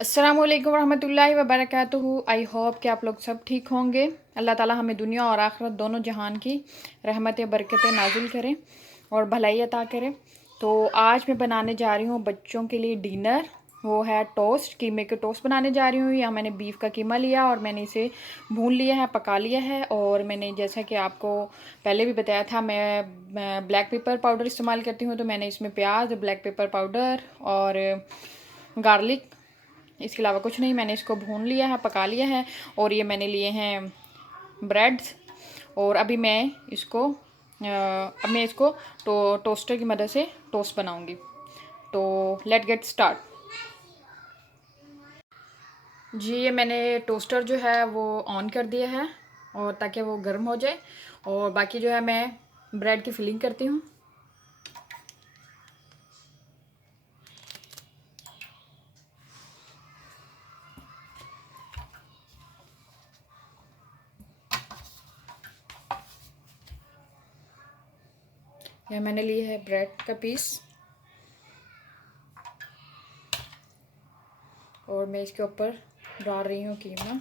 अस्सलामुअलैकुम वरहमतुल्लाहि वबरकातुहू। I hope कि आप लोग सब ठीक होंगे। अल्लाह ताला हमें दुनिया और आखिरत दोनों जहान की रहमतें बरकतें नाजिल करें और भलाई अता करें। तो आज मैं बनाने जा रही हूँ बच्चों के लिए डिनर। वो है टोस्ट, कीमे के टोस्ट बनाने जा रही हूँ। यहाँ मैंने बीफ का कीमा लिया और मैंने इसे भून लिया है, पका लिया है। और मैंने जैसा कि आपको पहले भी बताया था, मैं ब्लैक पेपर पाउडर इस्तेमाल करती हूँ। तो मैंने इसमें प्याज, ब्लैक पेपर पाउडर और गार्लिक, इसके अलावा कुछ नहीं। मैंने इसको भून लिया है, पका लिया है। और ये मैंने लिए हैं ब्रेड्स। और अभी मैं इसको टोस्टर की मदद से टोस्ट बनाऊंगी। तो लेट गेट स्टार्ट। जी, ये मैंने टोस्टर जो है वो ऑन कर दिया है और ताकि वो गर्म हो जाए। और बाकी जो है मैं ब्रेड की फिलिंग करती हूँ। यह मैंने लिया है ब्रेड का पीस और मैं इसके ऊपर डाल रही हूँ कीमा।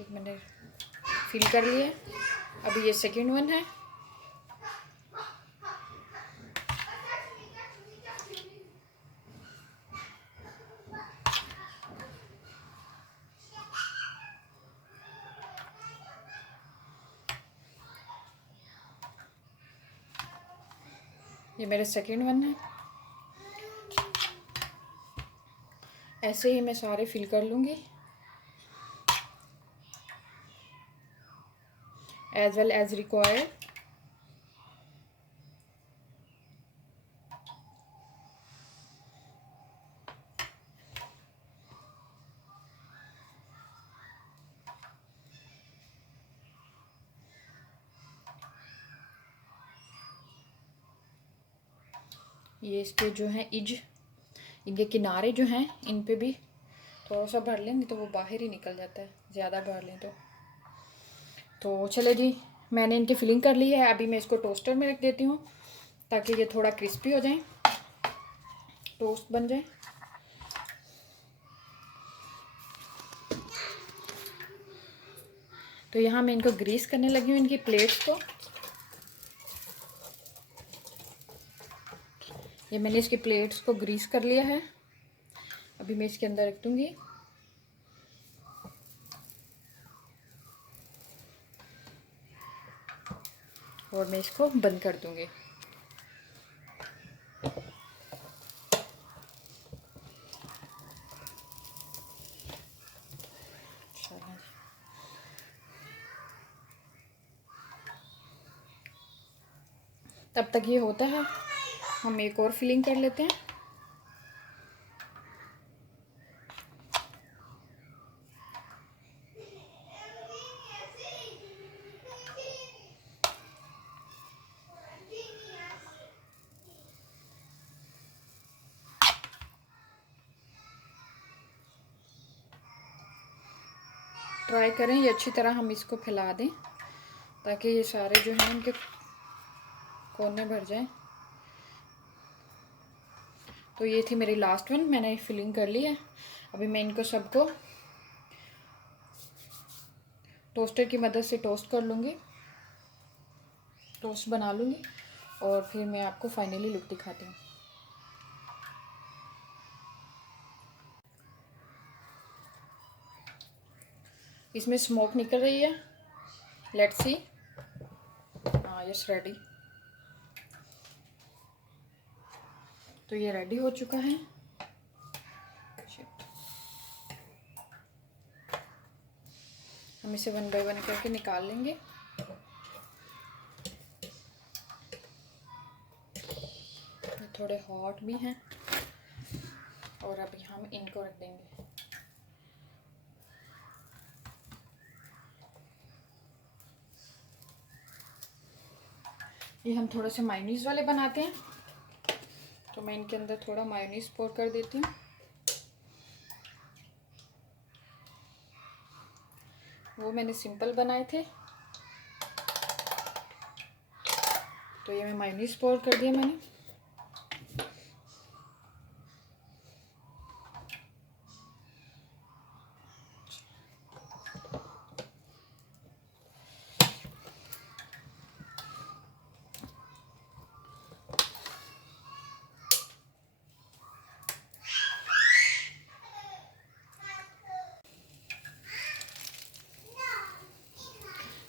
एक मैंने फिल कर लिया। अभी ये सेकंड वन है। ये मेरा सेकंड वन है। ऐसे ही मैं सारे फिल कर लूँगी एज वेल एज रिक्वायर्ड। ये इसके जो हैं इनके किनारे जो हैं, इन पे भी थोड़ा सा भर लें, नहीं तो वो बाहर ही निकल जाता है ज़्यादा भर लें तो चले जी, मैंने इनकी फिलिंग कर ली है। अभी मैं इसको टोस्टर में रख देती हूँ ताकि ये थोड़ा क्रिस्पी हो जाए, टोस्ट बन जाए। तो यहाँ मैं इनको ग्रीस करने लगी हूँ, इनकी प्लेट्स को। ये मैंने इसकी प्लेट्स को ग्रीस कर लिया है। अभी मैं इसके अंदर रख दूँगी और मैं इसको बंद कर दूँगी। तब तक ये होता है, हम एक और फिलिंग कर लेते हैं। ट्राई करें ये अच्छी तरह हम इसको फैला दें ताकि ये सारे जो हैं इनके कोने भर जाएं। तो ये थी मेरी लास्ट वन, मैंने फिलिंग कर ली है। अभी मैं इनको सबको टोस्टर की मदद से टोस्ट कर लूँगी, टोस्ट बना लूँगी और फिर मैं आपको फाइनली लुक दिखाती हूँ। इसमें स्मोक निकल रही है, लेट्स सी। हाँ, यस, रेडी। तो ये रेडी हो चुका है। हम इसे वन बाय वन करके निकाल लेंगे। ये थोड़े हॉट भी हैं और अभी हम इनको रख देंगे। ये हम थोड़े से मायोनीज वाले बनाते हैं, तो मैं इनके अंदर थोड़ा मायोनीज पोर कर देती हूँ। वो मैंने सिंपल बनाए थे। तो ये मैं मायोनीज पोर कर दिया मैंने।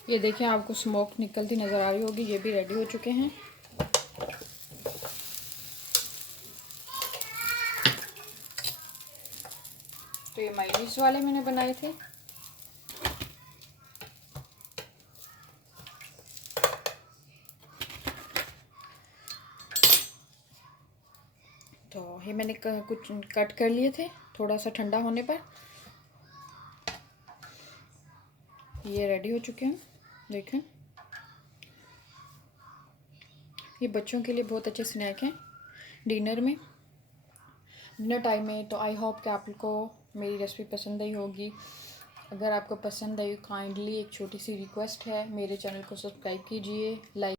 ये देखिए, आपको स्मोक निकलती नज़र आ रही होगी। ये भी रेडी हो चुके हैं। तो ये मायोनीज वाले मैंने बनाए थे। तो ये मैंने कुछ कट कर लिए थे थोड़ा सा ठंडा होने पर। ये रेडी हो चुके हैं, देखें। ये बच्चों के लिए बहुत अच्छे स्नैक हैं डिनर में, डिनर टाइम में। तो आई होप कि आपको मेरी रेसिपी पसंद आई होगी। अगर आपको पसंद आई, काइंडली एक छोटी सी रिक्वेस्ट है, मेरे चैनल को सब्सक्राइब कीजिए, लाइक